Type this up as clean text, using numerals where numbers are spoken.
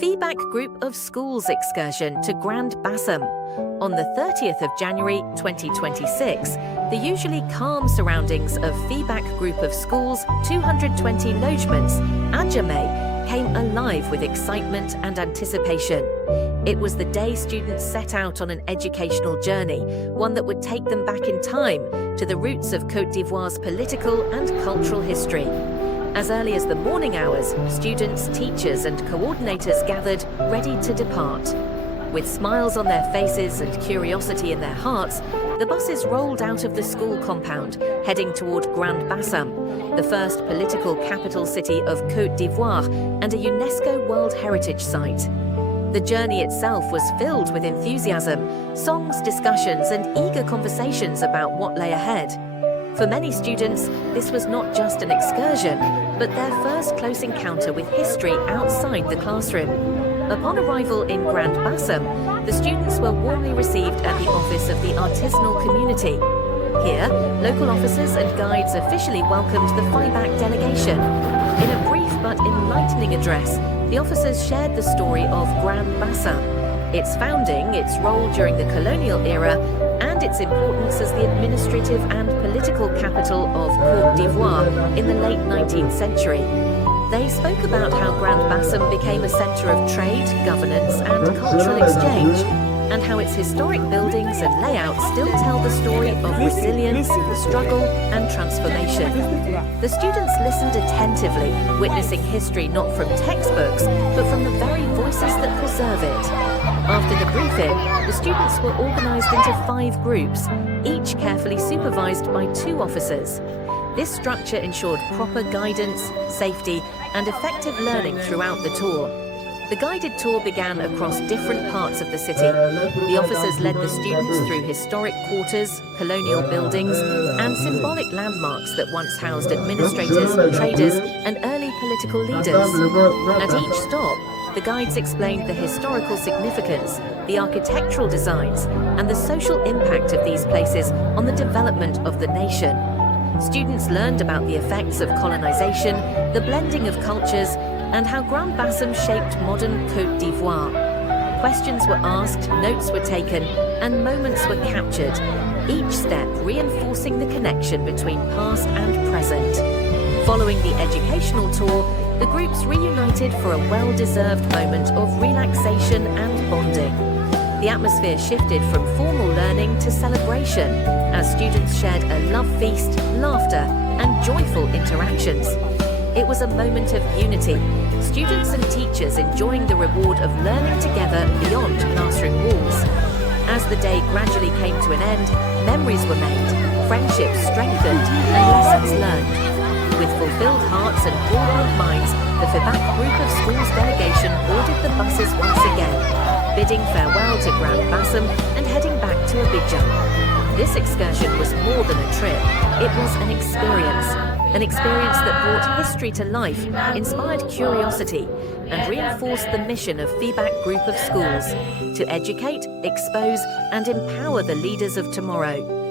Fibac Group of Schools excursion to Grand Bassam. On the 30th of January 2026, the usually calm surroundings of Fibac Group of Schools 220 logements, Ajame, came alive with excitement and anticipation. It was the day students set out on an educational journey, one that would take them back in time to the roots of Côte d'Ivoire's political and cultural history. As early as the morning hours, students, teachers and coordinators gathered, ready to depart. With smiles on their faces and curiosity in their hearts, the buses rolled out of the school compound, heading toward Grand Bassam, the first political capital city of Côte d'Ivoire and a UNESCO World Heritage Site. The journey itself was filled with enthusiasm, songs, discussions and eager conversations about what lay ahead. For many students, this was not just an excursion, but their first close encounter with history outside the classroom. Upon arrival in Grand Bassam, the students were warmly received at the office of the artisanal community. Here, local officers and guides officially welcomed the Fibac delegation. In a brief but enlightening address, the officers shared the story of Grand Bassam, its founding, its role during the colonial era, and its importance as the administrative and political capital of Côte d'Ivoire in the late 19th century. They spoke about how Grand Bassam became a centre of trade, governance and cultural exchange, and how its historic buildings and layouts still tell the story of resilience, struggle and transformation. The students listened attentively, witnessing history not from textbooks, but from the very voices that preserve it. After the briefing, the students were organised into 5 groups, each carefully supervised by 2 officers. This structure ensured proper guidance, safety and effective learning throughout the tour. The guided tour began across different parts of the city. The officers led the students through historic quarters, colonial buildings, and symbolic landmarks that once housed administrators, traders, and early political leaders. At each stop, the guides explained the historical significance, the architectural designs, and the social impact of these places on the development of the nation. Students learned about the effects of colonization, the blending of cultures, and how Grand Bassam shaped modern Côte d'Ivoire. Questions were asked, notes were taken, and moments were captured, each step reinforcing the connection between past and present. Following the educational tour, the groups reunited for a well-deserved moment of relaxation and bonding. The atmosphere shifted from formal learning to celebration as students shared a love feast, laughter, and joyful interactions. It was a moment of unity, students and teachers enjoying the reward of learning together beyond classroom walls. As the day gradually came to an end, memories were made, friendships strengthened, and lessons learned. With fulfilled hearts and broadened minds, the Fibac Group of Schools delegation boarded the buses once again, bidding farewell to Grand Bassam and heading back to Abidjan. This excursion was more than a trip, it was an experience that brought history to life, inspired curiosity, and reinforced the mission of Fibac Group of Schools to educate, expose, and empower the leaders of tomorrow.